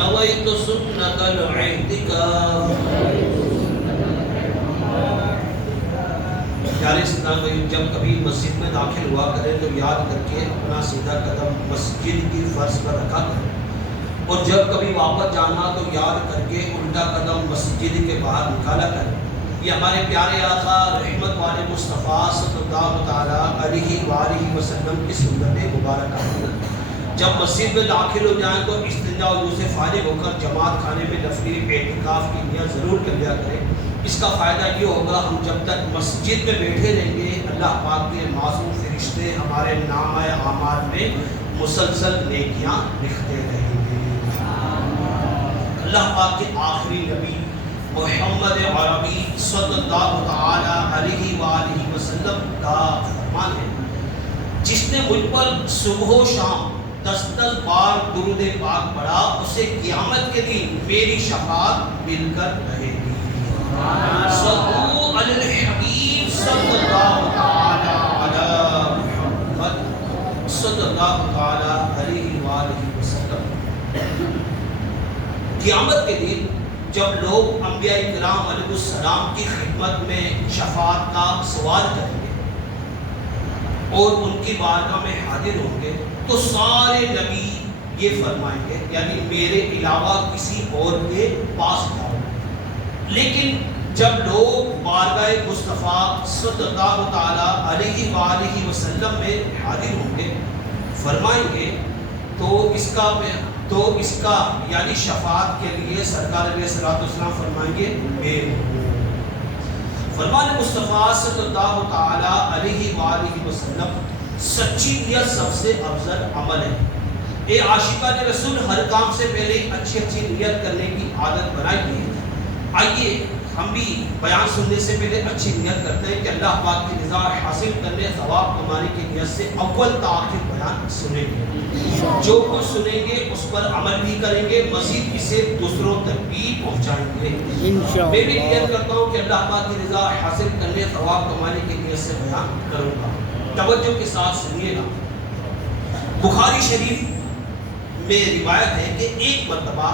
نویت سنت الاعتکاف. جب کبھی مسجد میں داخل ہوا کرے تو یاد کر کے اپنا سیدھا قدم مسجد کی فرش پر رکھا کرے، اور جب کبھی واپس جانا تو یاد کر کے الٹا قدم مسجد کے باہر نکالا کرے. یہ ہمارے پیارے آقا رحمت والے مصطفیٰ صلی اللہ تعالیٰ علیہ وآلہ وسلم کی سنت مبارکہ ہے. جب مسجد میں داخل ہو جائیں تو استنجا وضو سے فارغ ہو کر جماعت خانے میں نفلی اعتکاف کی نیت ضرور کر لیا کریں. اس کا فائدہ یہ ہوگا، ہم جب تک مسجد میں بیٹھے رہیں گے اللہ پاک کے معصوم فرشتے ہمارے نامہ اعمال میں مسلسل نیکیاں لکھتے رہیں گے. اللہ پاک کے آخری نبی محمد عربی صلی اللہ تعالی علیہ وآلہ وسلم کا فرمان ہے، جس نے مجھ پر صبح و شام 10 بار درود پاک پڑھا اسے قیامت کے دن میری شفاعت مل کر رہے گی. صلو علی الحبیب صلی اللہ تعالی علی محمد صلی اللہ تعالی علیہ وآلہ وسلم. قیامت کے دن جب لوگ انبیاء کرام علیہ السلام کی خدمت میں شفاعت کا سوال کریں گے اور ان کی بارگاہ میں حاضر ہوں گے تو سارے نبی یہ فرمائیں گے، یعنی میرے علاوہ کسی اور کے پاس جاؤ. لیکن جب لوگ بارگاہ مصطفیٰ صلی اللہ تعالی علیہ وآلہ وسلم میں حاضر ہوں گے فرمائیں گے تو اس کا یعنی شفاعت کے لیے سرکار علیہ السلام فرمائیں گے میں ہوں. فرمان مصطفیٰ صلی اللہ تعالی علیہ وآلہ وسلم سچی نیت سب سے افضل عمل ہے. اے عاشقان رسول، ہر کام سے پہلے اچھی نیت کرنے کی عادت بنائیے. آئیے ہم بھی بیان سننے سے پہلے اچھی نیت کرتے ہیں کہ اللہ پاک کی رضا حاصل کرنے، ثواب کمانے کی نیت سے اول تا آخر بیان سنیں گے. جو کچھ سنیں گے اس پر عمل بھی کریں گے، مزید اسے دوسروں تک بھی پہنچائیں گے. میں بھی نیت کرتا ہوں کہ اللہ پاک کی رضا حاصل کرنے، ثواب کمانے کی نیت سے بیان کروں گا. توجہ کے ساتھ سنیے گا. بخاری شریف میں روایت ہے کہ ایک مرتبہ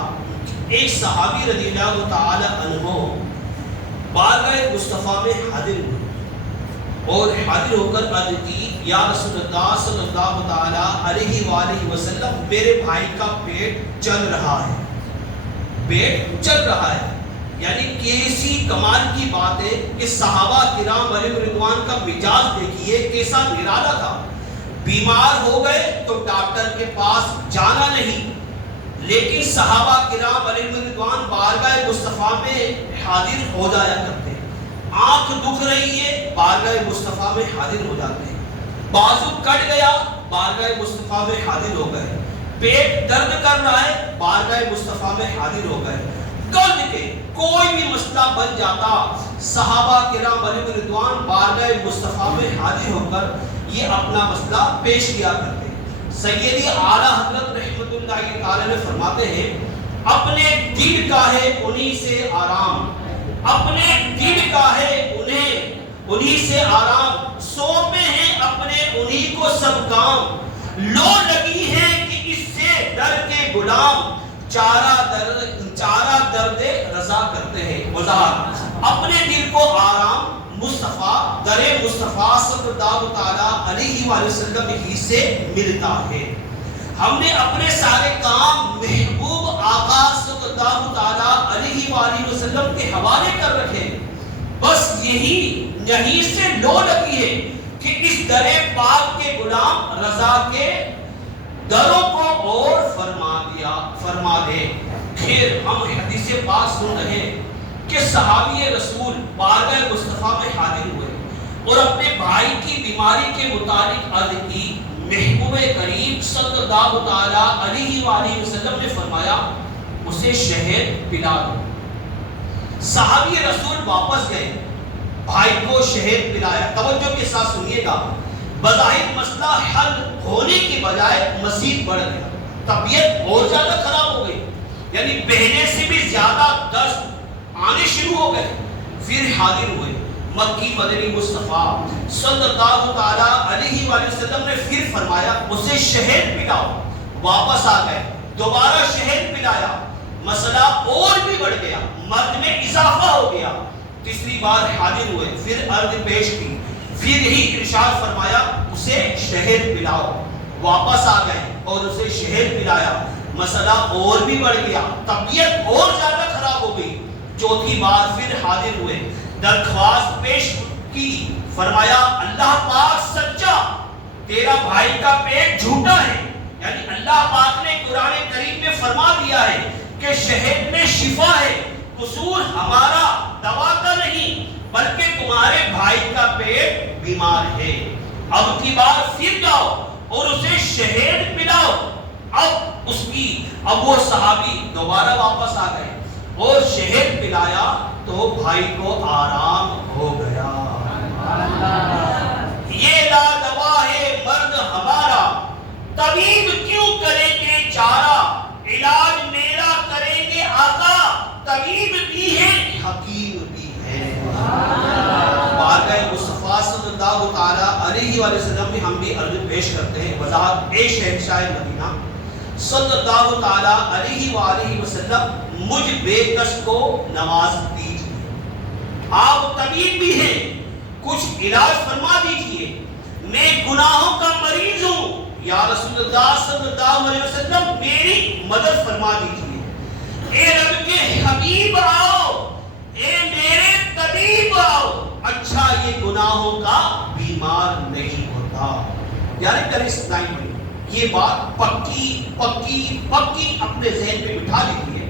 ایک صحابی رضی اللہ تعالی عنہ بارگاہ مصطفیٰ میں حاضر ہوئے اور حاضر ہو کر عرض کی، یا رسول اللہ صلی اللہ تعالی علیہ وآلہ وسلم، میرے بھائی کا پیٹ چل رہا ہے. پیٹ چل رہا ہے یعنی کیسی کمال کی بات ہے کہ صحابہ کرام علیہ رضوان کا مزاج دیکھیے کیسا نرالا تھا. بیمار ہو گئے تو ڈاکٹر کے پاس جانا نہیں، لیکن صحابہ کرام علیہ رضوان بارگاہ مصطفیٰ میں حاضر ہو جایا کرتے. آنکھ دکھ رہی ہے بارگاہ مصطفیٰ میں حاضر ہو جاتے. بازو کٹ گیا بارگاہ مصطفیٰ میں حاضر ہو گئے. پیٹ درد کر رہا ہے بارگاہ مصطفیٰ میں حاضر ہو گئے. قلب کے کوئی بھی مسئلہ بن جاتا صحابہ کرام علیہ رضوان بارگاہ مصطفیٰ میں حاضر ہو کر یہ اپنا مسئلہ پیش کیا کرتے. سیدی اعلیٰ حضرت رحمت اللہ تعالی نے فرماتے ہیں، اپنے دل کا ہے انہی سے آرام، اپنے دل کا ہے انہی سے آرام، سونپے ہیں اپنے انہی کو سب کام، لو لگی ہے کہ اس سے ڈر کے غلام، چارہ درد رضا کرتے ہیں. وضاحت، اپنے دل کو آرام مصطفیٰ در مصطفیٰ صلی اللہ تعالی علیہ وآلہ وسلم ہی سے ملتا ہے. ہم نے اپنے سارے کام محبوب آقا صلی اللہ تعالی علیہ وآلہ وسلم کے حوالے کر رکھے. بس یہی سے لو لگی ہے کہ اس در پاک کے غلام رضا کے دروں کو اور فرما دے. پھر ہم حدیث پاک سن رہے ہیں کہ صحابی رسول بارگاہ مصطفیٰ میں حاضر ہوئے اور اپنے بھائی کی بیماری کے متعلق عرض کی. محبوب کریم صلی اللہ تعالی علیہ وآلہ وسلم نے فرمایا اسے شہد پلا دو. صحابی رسول واپس گئے، بھائی کو شہد پلایا. توجہ کے ساتھ سنیے گا. بظاہر مسئلہ حل ہونے کی بجائے مزید بڑھ گیا، طبیعت اور زیادہ خراب ہو گئی، یعنی پہلے سے بھی زیادہ دست آنے شروع ہو گئے. پھر حاضر ہوئے. مکی مدنی مصطفیٰ صلی اللہ تعالی علیہ وآلہ وسلم نے پھر فرمایا اسے شہد پلاؤ. واپس آ گئے، دوبارہ شہد پلایا. مسئلہ اور بھی بڑھ گیا، مرد میں اضافہ ہو گیا، تیسری بار حاضر ہوئے، پھر عرض پیش کی، پھر ہی ارشاد فرمایا اسے شہد پلاؤ، واپس آ گئے اور اسے شہد پلایا، مسئلہ اور بھی بڑھ گیا، طبیعت اور زیادہ خراب ہو گئی، چوتھی بار پھر حاضر ہوئے، درخواست پیش کی، فرمایا اللہ پاک سچا، تیرا بھائی کا پیٹ جھوٹا ہے، یعنی اللہ پاک نے قرآن کریم میں فرما دیا ہے کہ شہد میں شفا ہے، قصور ہمارا دوا کا نہیں بلکہ تمہارے بھائی کا پیٹ بیمار ہے، اب کی بار پھر جاؤ اور اسے شہد پلاؤ، اب وہ صحابی دوبارہ واپس آ گئے اور شہد پلایا تو بھائی کو آرام ہو گیا۔ یہ لا دوا ہے مرد ہمارا، طبیب کیوں کریں گے چارہ، علاج میرا کریں گے آقا، طبیب بھی ہے حکیم بھی ہے۔ بارگاہ مصطفیٰ صلی اللہ تعالیٰ علیہ وسلم میں ہم بھی عرض پیش کرتے ہیں، وضاحت اے شہنشاہ مدینہ صلی اللہ تعالیٰ علیہ وآلہ وسلم مجھ بے کس کو نواز دیجئے، آپ طبیب بھی ہیں، کچھ علاج فرما دیجئے، میں گناہوں کا مریض ہوں، یا رسول اللہ صلی اللہ علیہ وسلم میری مدد فرما دیجئے، اے رب کے حبیب آؤ، اے میرے طبیب آؤ، اچھا یہ گناہوں کا بیمار نہیں ہوتا۔ یعنی کرسٹائن میں یہ بات پکی اپنے ذہن میں بٹھا لیتی ہے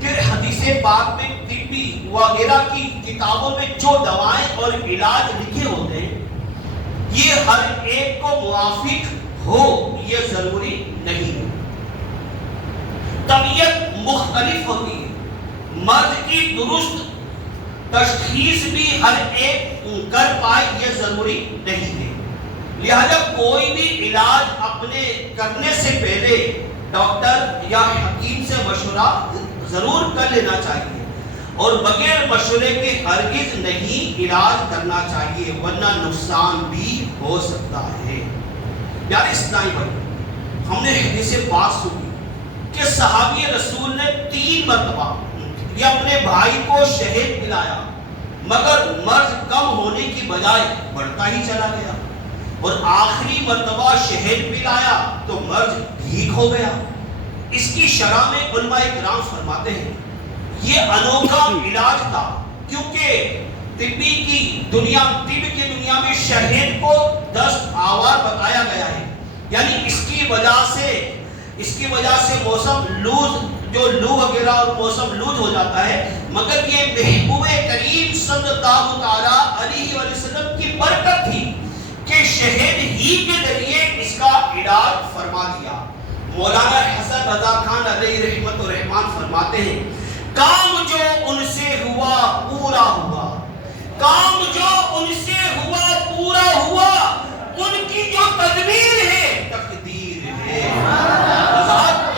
کہ حدیث پاک میں طبی وغیرہ کی کتابوں میں جو دوائیں اور علاج لکھے ہوتے ہیں یہ ہر ایک کو موافق ہو یہ ضروری نہیں، طبیعت مختلف ہوتی ہے، مرد کی درست تشخیص بھی ہر ایک کر پائے یہ ضروری نہیں ہے، لہذا کوئی بھی علاج اپنے کرنے سے پہلے ڈاکٹر یا حکیم سے مشورہ ضرور کر لینا چاہیے، اور بغیر مشورے کے ہرگز نہیں علاج کرنا چاہیے ورنہ نقصان بھی ہو سکتا ہے۔ یار اسلامی بھائی ہم نے حدیث پاک سنی کہ صحابی رسول نے 3 مرتبہ یہ اپنے بھائی کو شہد پلایا مگر مرض کم ہونے کی بجائے بڑھتا ہی چلا گیا، اور آخری مرتبہ شہد پلایا تو مرض ٹھیک ہو گیا۔ اس کی شرح میں علماء کرام فرماتے ہیں یہ انوکھا علاج تھا، کیونکہ طب کی دنیا میں شہد کو دست آور بتایا گیا ہے، یعنی اس کی وجہ سے موسم لو وغیرہ اور موسم لوز ہو جاتا ہے، مگر یہ محبوب کریم صلی اللہ تعالیٰ علیہ وسلم کی برکت تھی کہ شہد ہی کے ذریعے اس کا علاج فرما دیا۔ مولانا حسن رضا خان علیہ رحمت و رحمان فرماتے ہیں کام جو ان سے ہوا پورا ہوا، کام جو ان سے ہوا پورا ہوا، ان کی جو تدبیر ہے تقدیر ہے۔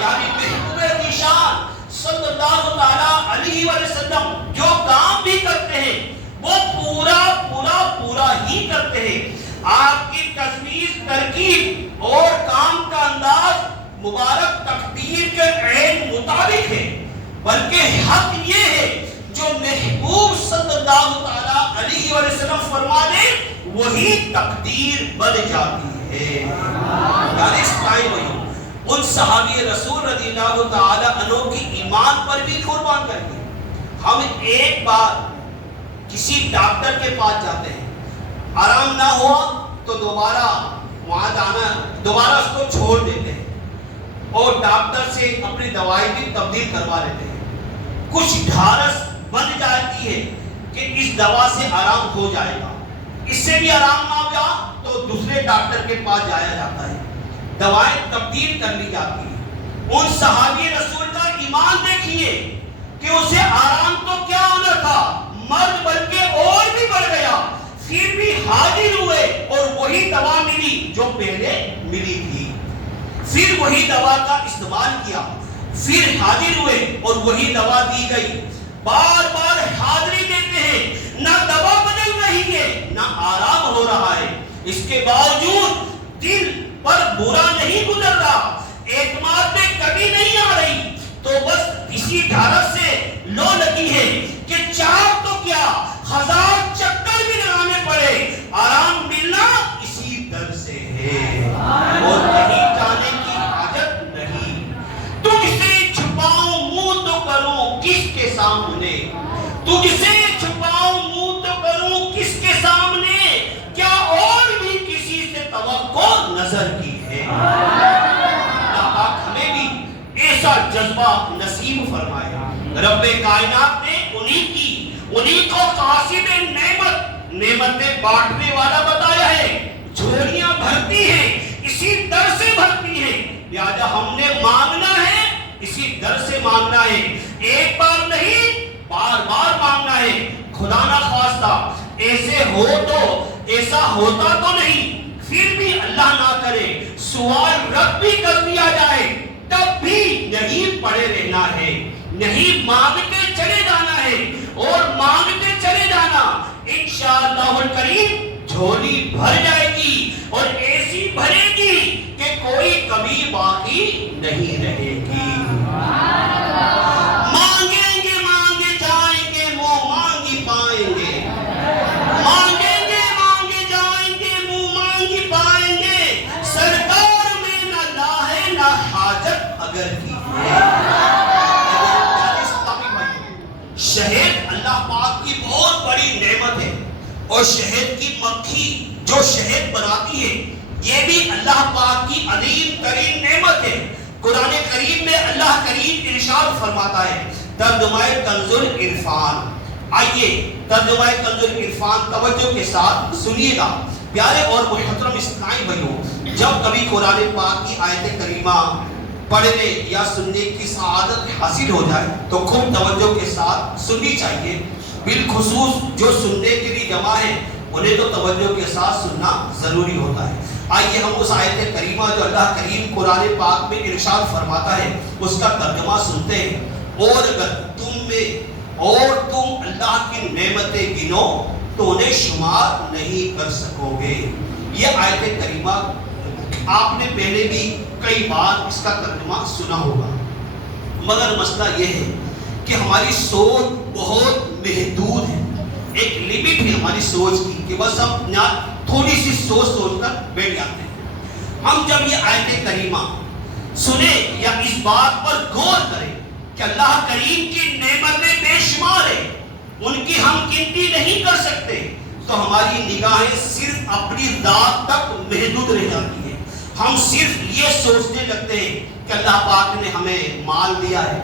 یعنی محبوب نشان صلی اللہ تعالیٰ علیہ وسلم جو کام بھی کرتے ہیں وہ پورا ہی کرتے ہیں، آپ کی تجویز ترکیب اور کام کا انداز مبارک تقدیر کے عین مطابق ہے، بلکہ حق یہ ہے جو محبوب صلی اللہ تعالیٰ علیہ وسلم فرما دے وہی تقدیر بن جاتی ہے۔ یعنی اس ٹائم میں ان صحابی رسول رضی اللہ تعالیٰ عنہ کی ایمان پر بھی قربان کر کے ہم ایک بار کسی ڈاکٹر کے پاس جاتے ہیں، آرام نہ ہوا تو دوبارہ وہاں جانا، دوبارہ اس کو چھوڑ دیتے ہیں اور ڈاکٹر سے اپنی دوائی بھی تبدیل کروا لیتے ہیں، کچھ ڈھارس بن جاتی ہے کہ اس دوا سے آرام ہو جائے گا، اس سے بھی آرام نہ ہوا تو دوسرے ڈاکٹر کے پاس جایا جاتا ہے، دوائیں تبدیل کر لی جاتی ہیں۔ ان صحابی رسول کا ایمان دیکھیے کہ اسے آرام تو کیا ہونا تھا، مرض بلکہ اور بھی بڑھ گیا، پھر بھی حاضر ہوئے اور وہی دوا ملی جو پہلے ملی تھی، پھر وہی دوا کا استعمال کیا، پھر حاضر ہوئے اور وہی دوا دی گئی، بار بار حاضری دیتے ہیں، نہ دوا بدل رہی ہے نہ آرام ہو رہا ہے، اس کے باوجود دل پر برا نہیں گزر رہا، اعتماد میں کمی نہیں آ رہی، تو بس اسی ڈھارس سے لو لگی ہے کہ چار تو کیا 1000 چکر بھی لگانے پڑے، آرام ملنا اسی در سے ہے اور کہیں جانے کی حاجت نہیں۔ تجھ سے چھپاؤں منہ تو کروں کس کے سامنے، تجھ سے چھپاؤں منہ تو کروں کس کے سامنے، کیا اور بھی کسی سے توقع نظر کی ہے۔ اللہ پاک ہمیں بھی ایسا جذبہ نصیب فرمائے۔ رب کائنات نے انہی کو قاسم نعمتیں بانٹنے والا بتایا ہے، جھولیاں بھرتی ہیں اسی در سے بھرتی ہیں، لہذا ہم نے مانگنا ہے اسی در سے مانگنا ہے، ایک بار نہیں بار بار مانگنا ہے۔ خدا نہ خواستہ ایسا ہوتا تو نہیں، پھر بھی اللہ نہ کرے سوال رب بھی کر دیا جائے، تب بھی نہیں پڑے رہنا ہے، نہیں مانگتے چلے جانا ہے اور مانگتے چلے جانا، انشاءاللہ الکریم جھولی بھر جائے گی اور ایسی بھرے گی کہ کوئی کمی باقی نہیں رہے گی۔ مانگیں گے مانگے جائیں گے منہ مانگی پائیں گے، مانگیں گے مانگے جائیں گے منہ مانگی پائیں گے، سرکار میں نہ لاہے نہ حاجت اگر کی ہے۔ شہد اللہ پاک کی بہت بڑی نعمت ہے، اور شہد کی مکھی جو شہد بناتی ہے یہ بھی اللہ پاک کی عظیم ترین نعمت ہے۔ قرآن کریم میں اللہ کریم ارشاد فرماتا ہے، ترجمہ کنز العرفان، آئیے ترجمہ کنز العرفان توجہ کے ساتھ سنیے گا۔ پیارے اور محترم اسلامی بھائیوں، جب کبھی قرآن پاک کی آیت کریمہ پڑھنے یا سننے کی سعادت حاصل ہو جائے تو خوب توجہ کے ساتھ سننی چاہیے، بالخصوص جو سننے کے لیے جمع ہے انہیں تو توجہ کے ساتھ سننا ضروری ہوتا ہے۔ آئیے ہم اس آیت کریمہ جو اللہ کریم قرآن پاک میں ارشاد فرماتا ہے اس کا ترجمہ سنتے ہیں۔ اور اگر تم اللہ کی نعمتیں گنو تو انہیں شمار نہیں کر سکو گے۔ یہ آیت کریمہ آپ نے پہلے بھی کئی بار اس کا ترجمہ سنا ہوگا، مگر مسئلہ یہ ہے کہ ہماری سوچ بہت محدود ہے، ایک لیمٹ ہے ہماری سوچ کی کہ بس ہم تھوڑی سی سوچ کر بیٹھ جاتے ہیں۔ ہم جب یہ آیت کریمہ سنیں یا اس بات پر غور کریں کہ اللہ کریم کی نعمتیں بے شمار ہیں، ان کی ہم گنتی نہیں کر سکتے، تو ہماری نگاہیں صرف اپنی ذات تک محدود رہ جاتی ہیں۔ ہم صرف یہ سوچنے لگتے ہیں کہ اللہ پاک نے ہمیں مال دیا ہے،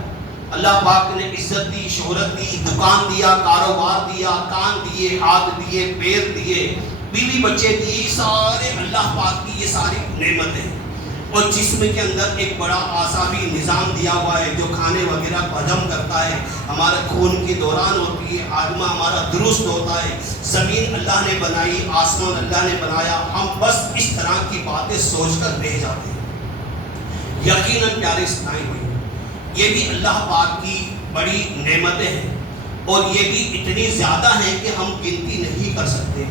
اللہ پاک نے عزت دی، شہرت دی، دکان دیا، کاروبار دیا، کان دیے، ہاتھ دیے، پیر دیے، بیوی بچے دیے، سارے اللہ پاک کی یہ ساری نعمتیں، اور جسم کے اندر ایک بڑا اعصابی نظام دیا ہوا ہے جو کھانے وغیرہ کو ہضم کرتا ہے، ہمارا خون کی دوران ہوتی ہے، ہاضمہ ہمارا درست ہوتا ہے، زمین اللہ نے بنائی، آسمان اللہ نے بنایا، ہم بس اس طرح کی باتیں سوچ کر رہ جاتے ہیں۔ یقیناً پیارے اسلامی بھائی، یہ بھی اللہ پاک کی بڑی نعمتیں ہیں، اور یہ بھی اتنی زیادہ ہیں کہ ہم گنتی نہیں کر سکتے،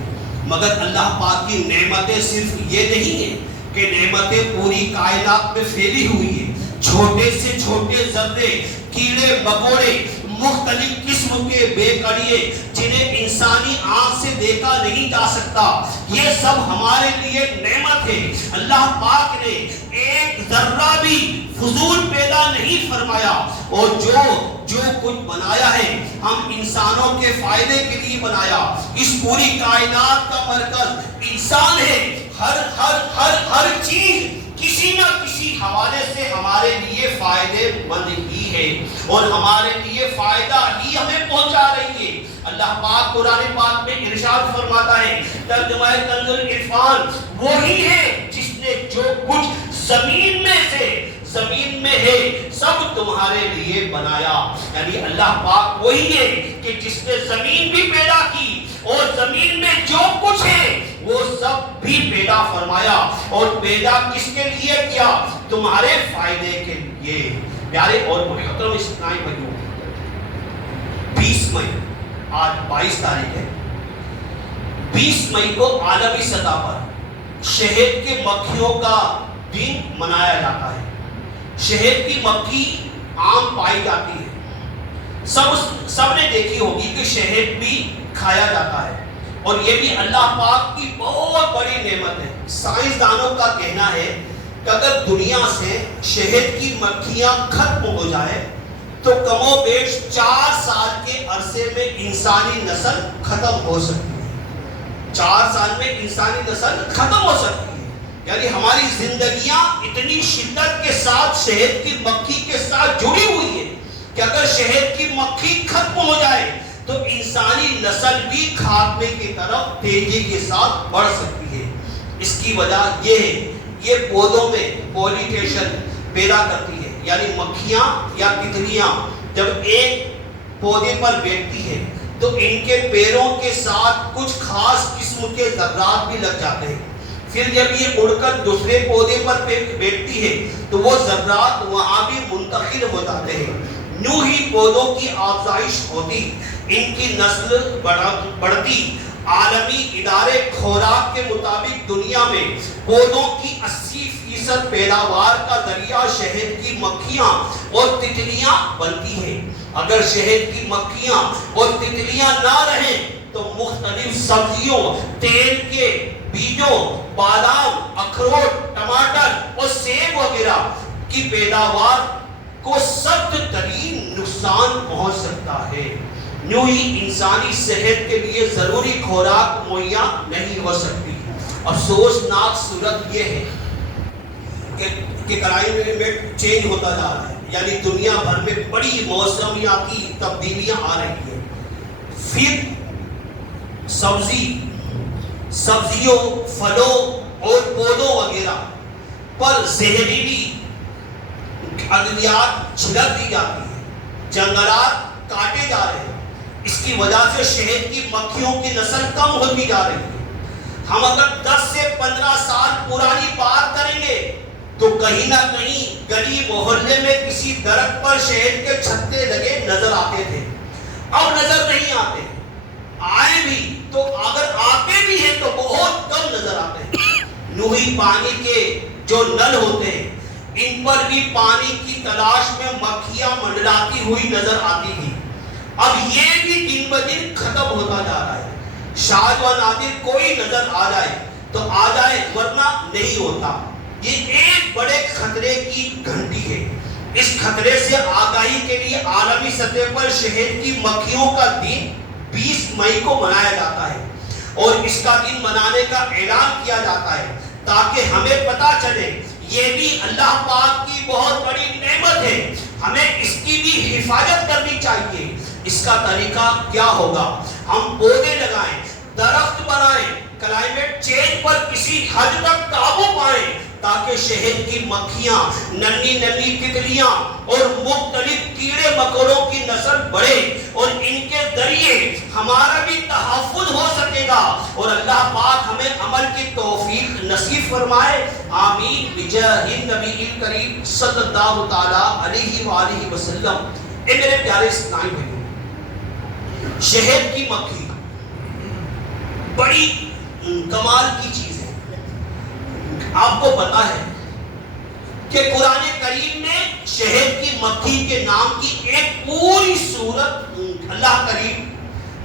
مگر اللہ پاک کی نعمتیں صرف یہ نہیں ہیں کہ نعمتیں پوری کائنات میں پھیلی ہوئی ہیں، چھوٹے سے چھوٹے ذرے، کیڑے مکوڑے، مختلف قسم کے بے کڑیے جنہیں انسانی آنکھ سے دیکھا نہیں جا سکتا، یہ سب ہمارے لیے نعمت ہے۔ اللہ پاک نے ایک ذرہ بھی فضول پیدا نہیں فرمایا، اور جو کچھ بنایا ہے ہم انسانوں کے فائدے کے لیے بنایا۔ اس پوری کائنات کا مرکز انسان ہے، ہر چیز کسی نہ کسی حوالے سے ہمارے لیے فائدے مند ہی ہے، اور ہمارے لیے فائدہ ہی ہمیں پہنچا رہی ہے۔ اللہ پاک قرآن پاک میں ارشاد فرماتا ہے، ترجمہ کنز العرفان، وہی ہے جس نے جو کچھ زمین میں ہے سب تمہارے لیے بنایا۔ یعنی اللہ پاک وہی ہے کہ جس نے زمین بھی پیدا کی، اور زمین میں جو کچھ ہے وہ سب بھی پیدا فرمایا، اور پیدا کس کے لیے کیا؟ تمہارے فائدے کے لیے۔ پیارے اور محترم اسلامی بھائیوں، 20 مئی، آج 22 تاریخ ہے، 20 مئی کو عالمی سطح پر شہد کے مکھیوں کا دن منایا جاتا ہے۔ شہد کی مکھی عام پائی جاتی ہے، سب نے دیکھی ہوگی کہ شہد بھی کھایا جاتا ہے، اور یہ بھی اللہ پاک کی بہت بڑی نعمت ہے۔ سائنسدانوں کا کہنا ہے کہ اگر دنیا سے شہد کی مکھیاں ختم ہو جائے تو کم و بیش 4 سال کے عرصے میں انسانی نسل ختم ہو سکتی ہے۔ 4 سال میں انسانی نسل ختم ہو سکتی ہے، یعنی ہماری زندگیاں اتنی شدت کے ساتھ شہد کی مکھی کے ساتھ جڑی ہوئی ہے کہ اگر شہد کی مکھی ختم ہو جائے تو انسانی نسل بھی خاتمے کی طرف تیزی کے ساتھ بڑھ سکتی ہے۔ اس کی وجہ یہ ہے، یہ پودوں میں پولیٹیشن پیدا کرتی ہے، یعنی مکھیاں یا تتلیاں جب ایک پودے پر بیٹھتی ہیں تو ان کے پیروں کے ساتھ کچھ خاص قسم کے ذرات بھی لگ جاتے ہیں۔ پھر جب یہ اڑ کر دوسرے پودے پر بیٹھتی ہے تو وہ ذرات وہاں بھی منتقل ہو جاتے ہیں۔ یوں ہی پودوں کی افزائش ہوتی، ان کی نسل بڑھتی۔ عالمی ادارے خوراک کے مطابق دنیا میں پودوں کی 80% پیداوار کا ذریعہ شہد کی مکھیاں اور تتلیاں بنتی ہیں۔ اگر شہد کی مکھیاں اور تتلیاں نہ رہیں تو مختلف سبزیوں، تیل کے بیجوں، بادام، اخروٹ، ٹماٹر اور سیب وغیرہ کی پیداوار کو سخت ترین نقصان پہنچ سکتا ہے۔ یوں ہی انسانی صحت کے لیے ضروری خوراک مہیا نہیں ہو سکتی۔ افسوسناک صورت یہ ہے کہ کلائمیٹ چینج ہوتا جا رہا ہے، یعنی دنیا بھر میں بڑی موسمیاتی تبدیلیاں آ رہی ہیں۔ پھر سبزیوں، پھلوں اور پودوں وغیرہ پر زہریلی ادویات چھڑک دی جاتی ہیں، جنگلات کاٹے جا رہے ہیں۔ اس کی وجہ سے شہد کی مکھیوں کی نسل کم ہوتی جا رہی ہے۔ ہم اگر 10 سے 15 سال پرانی بات کریں گے تو کہیں نہ کہیں گلی محلے میں کسی درخت پر شہد کے چھتے لگے نظر آتے تھے، اب نظر نہیں آتے۔ آئے بھی تو اگر آتے بھی ہیں تو بہت کم نظر آتے ہیں۔ یوں ہی پانی کے جو نل ہوتے ہیں ان پر بھی پانی کی تلاش میں مکھیاں منڈلاتی ہوئی نظر آتی ہیں۔ اب یہ بھی دن بدن ختم ہوتا جا رہا ہے۔ شاذ و نادر کوئی نظر آ جائے تو آ جائے، ورنہ نہیں ہوتا۔ یہ ایک بڑے خطرے کی گھنٹی ہے۔ اس خطرے سے آگاہی کے لیے عالمی سطح پر شہد کی مکھیوں کا دن 20 مئی کو منایا جاتا ہے، اور اس کا دن منانے کا اعلان کیا جاتا ہے تاکہ ہمیں پتہ چلے یہ بھی اللہ پاک کی بہت بڑی نعمت ہے، ہمیں اس کی بھی حفاظت کرنی چاہیے۔ اس کا طریقہ کیا ہوگا؟ ہم پودے لگائیں، درخت بنائیں، کلائمیٹ چینج پر کسی حد تک قابو پائیں تاکہ شہد کی مکھیاں، ننھی ننھی تتلیاں اور مختلف کیڑے مکوڑوں کی نسل بڑھے، اور ان کے ذریعے ہمارا بھی تحفظ ہو سکے گا، اور اللہ پاک ہمیں عمل کی توفیق نصیب فرمائے۔ آمین بجاہ النبی الکریم صلی اللہ تعالی علیہ وآلہ وسلم۔ اے میرے پیارے اسلامی بھائیوں، شہد کی مکھی بڑی کمال کی چیز ہے۔ آپ کو پتا ہے کہ قرآن کریم میں شہد کی مکھی کے نام کی ایک پوری سورت اللہ کریم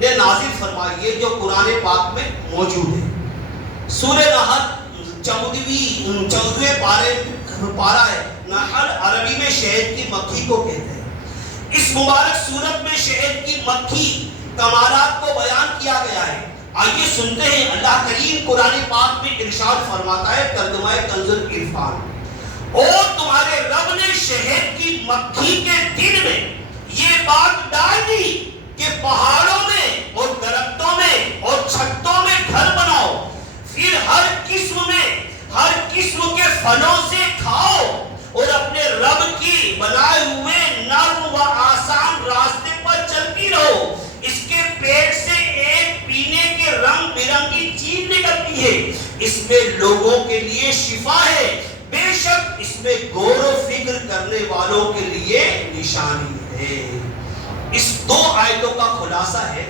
نے نازل فرمائی ہے جو قرآن پاک میں موجود ہے۔ سورہ نحل 14ویں پارہ ہے۔ نحل عربی میں شہد کی مکھی کو کہتے ہیں۔ اس مبارک سورت میں شہد کی مکھی کمالات کو بیان کیا گیا ہے۔ آئیے سنتے ہیں اللہ کریم قرآن پاک میں ارشاد فرماتا ہے، ترجمہ کنز العرفان، اور تمہارے رب نے شہد کی مکھی کے دل میں یہ بات ڈال دی کہ پہاڑوں میں اور درختوں میں اور چھتوں میں گھر بناؤ، پھر ہر قسم کے پھلوں سے کھاؤ، اور اپنے رب کی بنائے ہوئے نرم و آسان راستے پر چلتی رہو۔ اس کے پیٹ سے ایک پینے کے رنگ برنگی چیز نکلتی ہے، اس میں لوگوں کے لیے شفا ہے، بے شک اس میں غور و فکر کرنے والوں کے لیے نشانی ہے۔ اس 2 آیتوں کا خلاصہ ہے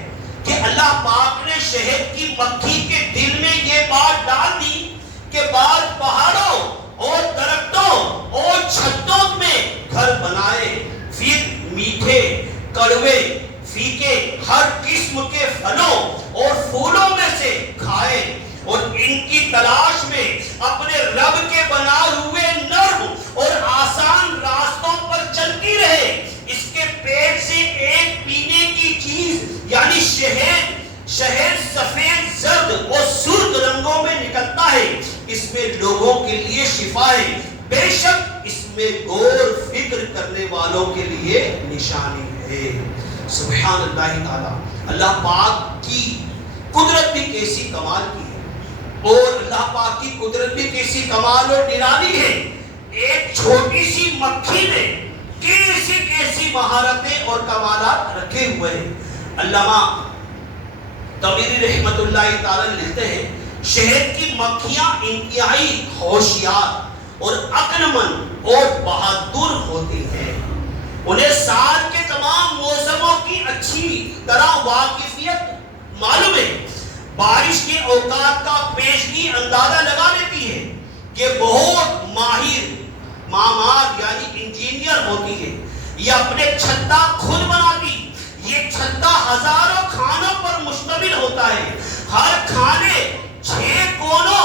کہ اللہ پاک نے شہد کی مکھی کے دل میں یہ بات ڈال دی کہ بعض پہاڑوں اور درختوں اور چھتوں میں گھر بنائے، پھر میٹھے کڑوے فیکے ہر قسم کے پھلوں اور پھولوں میں سے کھائے اور ان کی تلاش میں اپنے رب کے بنائے ہوئے نرم اور آسان راستوں پر چلتی رہے. اس کے پیٹ سے ایک پینے کی چیز یعنی شہد سفید زرد اور سرخ رنگوں میں نکلتا ہے. اس میں لوگوں کے لیے شفا ہے. بے شک اس میں غور فکر کرنے والوں کے لیے نشانی ہے. سبحان اللہ تعالی. اللہ پاک کی قدرت بھی کیسی کمال کی ہے اور اللہ پاک کی قدرت بھی کیسی کمال اور نرالی ہے. ایک چھوٹی سی مکھی نے کیسی مہارتیں اور کمالات رکھے ہوئے ہیں. علامہ طبری رحمت اللہ تعالی لکھتے ہیں شہد کی مکھیاں انتہائی ہوشیار اور عقلمند اور بہادر ہوتی ہیں. انہیں سال کے تمام موسموں کی اچھی طرح واقفیت معلوم ہے. بارش کے اوقات کا پیشگی اندازہ لگا لیتی ہے کہ بہت ماہر معمار یعنی انجینئر ہوتی ہے. یہ اپنے چھتا خود بناتی. یہ چھتا ہزاروں کھانوں پر مشتمل ہوتا ہے. ہر کھانے 6 کونوں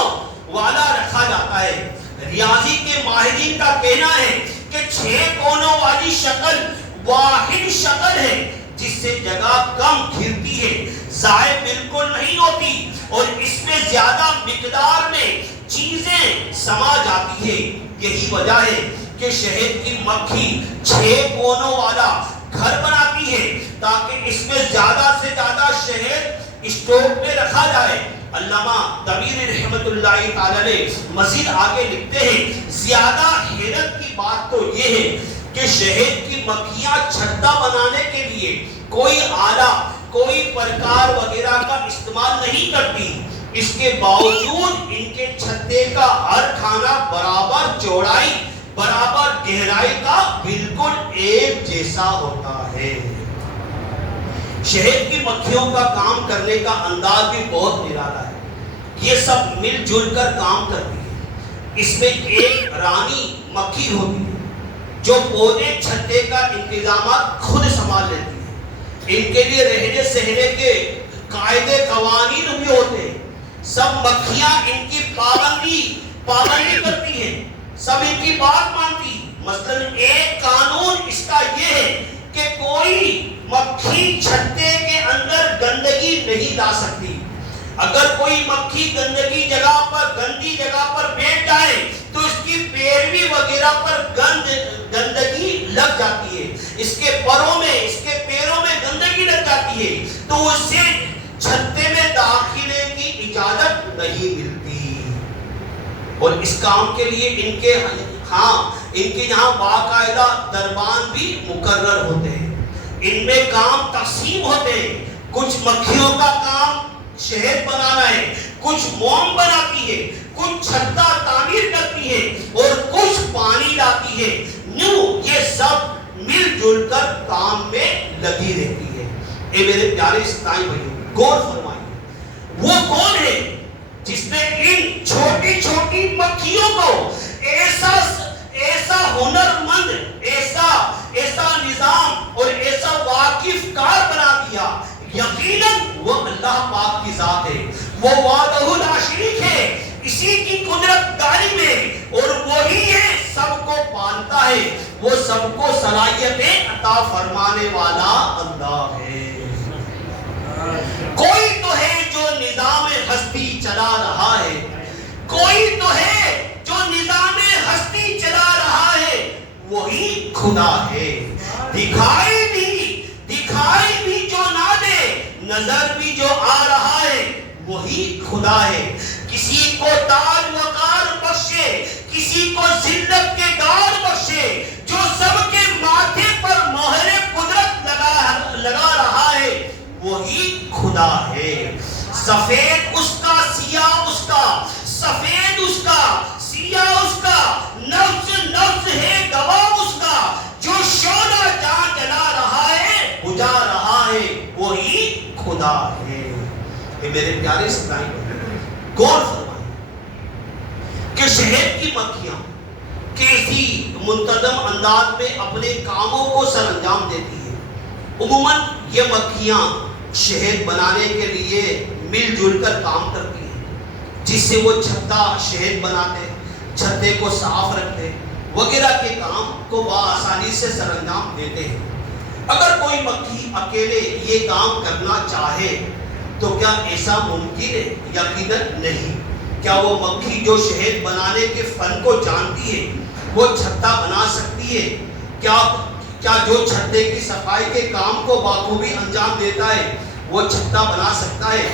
والا رکھا جاتا ہے. ریاضی کے ماہرین کا کہنا ہے کہ 6 کونوں والی شکل واحد شکل ہے جس سے جگہ کم گھرتی ہے، ضائع بالکل نہیں ہوتی اور اس میں زیادہ مقدار میں چیزیں سما جاتی ہے. یہی وجہ ہے کہ شہد کی مکھی 6 کونوں والا گھر بناتی ہے تاکہ اس میں زیادہ سے زیادہ شہد اسٹوک میں رکھا جائے. علامہ طبری رحمت اللہ تعالی مزید آگے لکھتے ہیں زیادہ حیرت کی بات تو یہ ہے کہ شہد کی مکھیاں چھتا بنانے کے لیے کوئی آلہ کوئی پرکار وغیرہ کا استعمال نہیں کرتی. اس کے باوجود ان کے چھتے کا ہر کھانا برابر چوڑائی برابر گہرائی کا بالکل ایک جیسا ہوتا ہے. شہد کی مکھیوں کا کام کرنے کا انداز بھی بہت نرالا ہے. یہ سب مل جل کر کام کرتی ہے. اس میں ایک رانی مکھی ہوتی ہے جو پورے چھتے کا انتظامات خود سنبھال لیتی ہے. ان کے لیے رہنے سہنے کے قاعدے قوانین بھی ہوتے ہیں. سب مکھیاں ان کی پابندی کرتی ہیں. سب ان کی بات مانتی. مثلا ایک قانون اس کا یہ ہے کہ کوئی مکھی چھتے کے اندر گندگی نہیں لا سکتی. اگر کوئی مکھی گندی جگہ پر بیٹھ جائے تو اس کی پیروی وغیرہ پر گندگی لگ جاتی ہے. اس کے پیروں میں گندگی لگ جاتی ہے تو اسے چھتے میں داخلے کی اجازت نہیں ملتی. اور اس کام کے لیے ان کے یہاں باقاعدہ دربان بھی مقرر ہوتے ہیں. ان میں کام تقسیم ہوتے ہیں. کچھ مکھیوں کا کام شہد بنانا ہے، کچھ موم بناتی ہے، کچھ چھتا تعمیر کرتی ہے اور کچھ پانی لاتی ہے. یہ سب مل جل کر کام میں لگی رہتی ہے. اے میرے پیارے اسلامی بھائیوں غور فرمائیے وہ کون ہے جس نے ان چھوٹی چھوٹی مکھیوں کو ایسا ہنرمند ایسا نظام اور ایسا واقف کار بنا دیا. یقیناً وہ اللہ پاک کی ذات ہے. وہ وحدہ لا شریک ہے. اسی کی قدرت داری میں اور وہی ہے سب کو پالتا ہے. وہ سب کو صلاحیتیں عطا فرمانے والا اللہ ہے. کوئی تو ہے جو نظام ہستی چلا رہا ہے. کوئی تو ہے جو نظام ہستی چلا رہا ہے. وہی خدا ہے. دکھائی بھی جو نہ دے نظر بھی جو آ رہا ہے وہی خدا ہے. کسی کو تاج وقار بخشے کسی کو ذلت کے گار بخشے. جو سب کے ماتھے پر مہر قدرت لگا رہا ہے وہی خدا ہے. سفید اس کا سیاہ اس کا سفید اس کا سیاہ اس کا نفس ہے گواہ اس کا. جو شعلہ جہاں جلا رہا ہے بجھا رہا ہے وہی خدا ہے. یہ میرے پیارے اسلامی غور فرمائیں کہ شہد کی مکھیاں کیسی منتظم انداز میں اپنے کاموں کو سر انجام دیتی ہے. عموماً یہ مکھیاں شہد بنانے کے لیے مل جل کر کام کرتی ہیں، جس سے وہ چھتا شہد بناتے، چھتے کو صاف رکھتے وغیرہ کے کام کو بآسانی سے سر انجام دیتے ہیں۔ اگر کوئی مکھی اکیلے یہ کام کرنا چاہے تو کیا ایسا ممکن ہے؟ یقیناً نہیں۔ کیا وہ مکھی جو شہد بنانے کے فن کو جانتی ہے وہ چھتا بنا سکتی ہے؟ کیا جو چھتے کی صفائی کے کام کو بخوبی انجام دیتا ہے وہ چھتا بنا سکتا ہے؟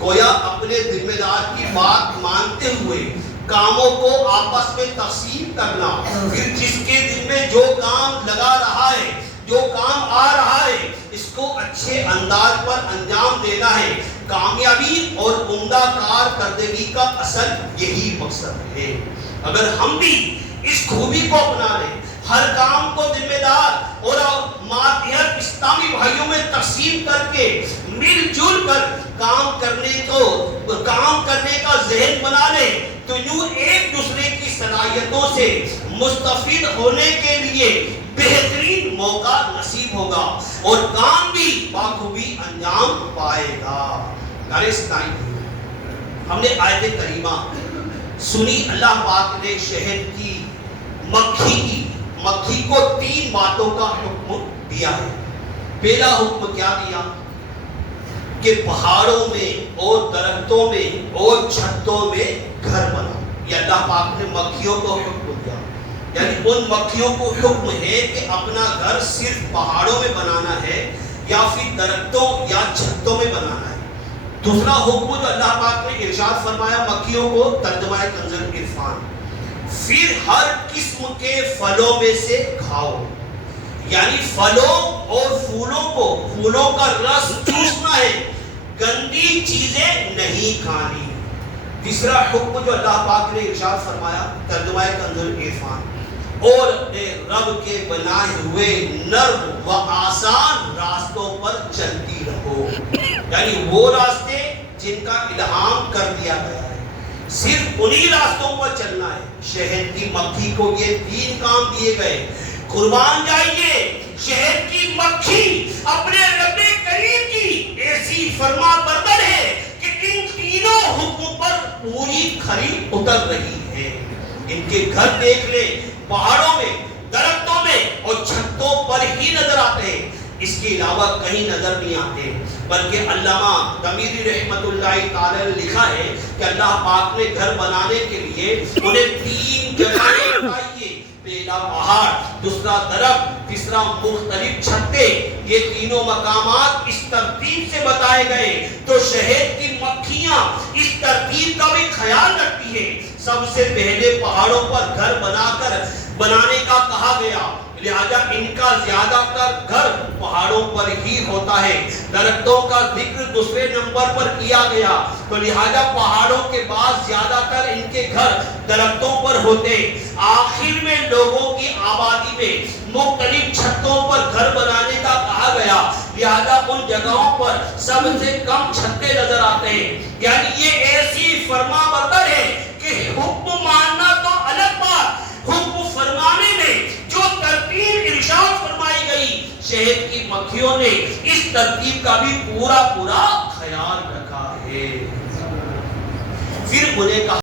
گویا اپنے ذمہ دار کی بات مانتے ہوئے کاموں کو آپس میں تقسیم کرنا، پھر جس کے دل میں جو کام لگا رہا ہے، جو کام آ رہا ہے، اس کو اچھے انداز پر انجام دینا ہے۔ کامیابی اور عمدہ کارکردگی کا اصل یہی مقصد ہے۔ اگر ہم بھی اس خوبی کو اپنا لیں، ہر کام کو ذمہ دار اور ماتحت اسلامی بھائیوں میں تقسیم کر کے مل جل کر کام کرنے کا ذہن بنا لیں، تو یوں ایک دوسرے کی صلاحیتوں سے مستفید ہونے کے لیے بہترین موقع نصیب ہوگا اور کام بھی بخوبی انجام پائے گا۔ ہم نے آیت کریمہ سنی، اللہ پاک نے شہد کی مکھی کو 3 باتوں کا حکم دیا ہے۔ پہلا حکم کیا دیا؟ کہ پہاڑوں میں اور درختوں میں اور چھتوں میں گھر بناؤ۔ یہ اللہ پاک نے مکھیوں کو حکم دیا، یعنی ان مکھیوں کو حکم ہے کہ اپنا گھر صرف پہاڑوں میں بنانا ہے یا پھر درختوں یا چھتوں میں بنانا ہے۔ دوسرا حکم جو اللہ پاک نے ارشاد فرمایا مکھیوں کو، ترجمہ کنز العرفان، پھر ہر قسم کے پھلوں میں سے کھاؤ، یعنی پھلوں اور پھولوں کا رس چوسنا ہے، گندی چیزیں نہیں کھانی۔ تیسرا حکم جو اللہ پاک نے ارشاد فرمایا، ترجمہ کنز العرفان، اور رب کے بنائے ہوئے نرم و آسان راستوں پر چلتی رہو، یعنی وہ راستے جن کا الہام کر دیا گیا ہے، صرف انہی راستوں پر چلنا ہے۔ شہد کی مکھی کو یہ 3 کام دیے گئے۔ قربان جائیے، شہد کی مکھی اپنے رب کریم کی ایسی فرما بردار ہے کہ ان تینوں حکم پر پوری کھری اتر رہی ہے۔ ان کے گھر دیکھ لیں، پہاڑوں میں، درختوں میں اور چھتوں پر ہی نظر آتے ہیں، اس کے علاوہ کہیں نظر نہیں آتے۔ بلکہ علامہ دمیری رحمت اللہ تعالی نے لکھا ہے کہ اللہ پاک نے گھر بنانے کے لیے انہیں 3 جگہیں بتائیے، پہلا پہاڑ، دوسرا درخت، تیسرا مختلف چھتے۔ یہ تینوں مقامات اس ترتیب سے بتائے گئے تو شہد کی مکھیاں اس ترتیب کا بھی خیال رکھتی ہے۔ سب سے پہلے پہاڑوں پر گھر بنانے کا کہا گیا، لہذا ان کا زیادہ تر گھر پہاڑوں پر ہی ہوتا ہے۔ درختوں کا ذکر دوسرے نمبر پر کیا گیا تو لہذا پہاڑوں کے بعد زیادہ تر ان کے گھر درختوں پر ہوتے۔ آخر میں لوگوں کی آبادی میں مختلف چھتوں پر گھر بنانے کا کہا گیا، لہذا ان جگہوں پر سب سے کم چھتے نظر آتے ہیں۔ یعنی یہ ایسی فرما بردار ہے کہ حکم ماننا تو الگ بات، حکم فرمانے میں جو ترتیب ارشاد فرمائی گئی، شہد کی مکھیوں نے اس ترتیب کا بھی پورا خیال رکھا ہے۔ پھر انہیں کہا